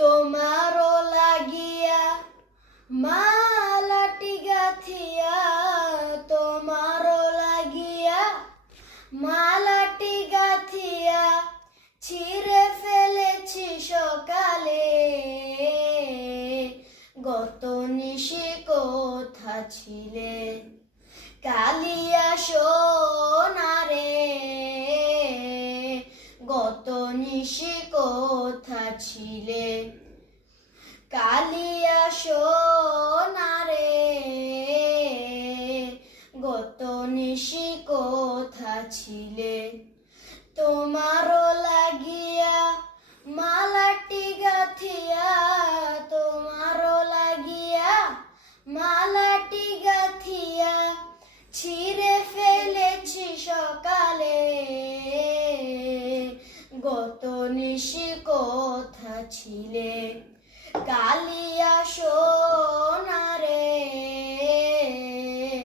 তোমারও লাগিয়া মালাটি গাথিয়া, তোমারও লাগিয়া মালাটি গাথিয়া ছিঁড়ে ফেলেছি সকালে। গত নিশি কোথা ছিলে, কালিয়া সোনারে। গত নিশি কোথা ছিলে, কালিয়া সোনারে। গত নিশি কোথা ছিলে, তোমারও লাগিয়া মালাটি গাথিয়া, তোমারও লাগিয়া মালাটি গাথিয়া ছিঁড়ে ফেলেছি সকালে। গত নিশি কোথা ছিলে, কালিয়া